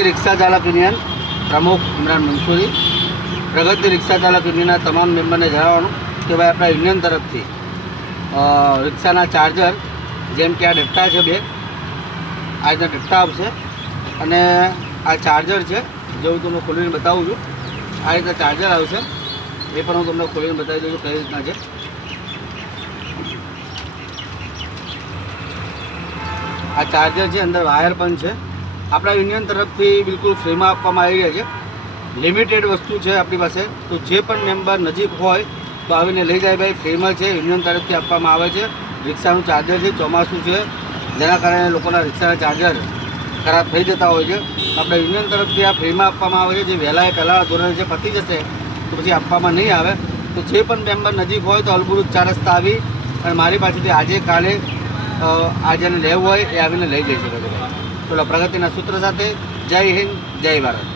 રિક્ષા ચાલક યુનિયન પ્રમુખ ઇમરાન મંસૂરી. પ્રગતિ રિક્ષા ચાલક યુનિયનના તમામ મેમ્બરને જણાવવાનું કે ભાઈ આપણા યુનિયન તરફથી રિક્ષાના ચાર્જર, જેમ કે આ ડટ્ટા છે, બે આ રીતના ડટ્ટા આવશે અને આ ચાર્જર છે, જે હું તમને ખોલીને બતાવું છું. આ રીતના ચાર્જર આવશે, એ પણ હું તમને ખોલીને બતાવી દઉં છું કઈ રીતના છે. આ ચાર્જર છે, અંદર વાયર પણ છે. આપણા યુનિયન તરફથી બિલકુલ ફ્રીમાં આપવામાં આવી રહ્યા છે. લિમિટેડ વસ્તુ છે આપણી પાસે, તો જે પણ મેમ્બર નજીક હોય તો આવીને લઈ જાય. ભાઈ ફ્રીમાં છે, યુનિયન તરફથી આપવામાં આવે છે. રિક્ષાનું ચાર્જર છે, ચોમાસું છે, જેના કારણે લોકોના રિક્ષાના ચાર્જર ખરાબ થઈ જતા હોય છે. આપણે યુનિયન તરફથી આ ફ્રીમાં આપવામાં આવે છે. જે પહેલાં ધોરણે છે પતી જશે તો પછી આપવામાં નહીં આવે. તો જે પણ મેમ્બર નજીક હોય તો અલબુરુદ 4 રસ્તા આવી અને મારી પાસેથી આજે કાલે આ જેને લેવું હોય એ આવીને લઈ જઈ શકે છે. પેલા પ્રગતિના સૂત્ર સાથે જય હિન્દ, જય ભારત.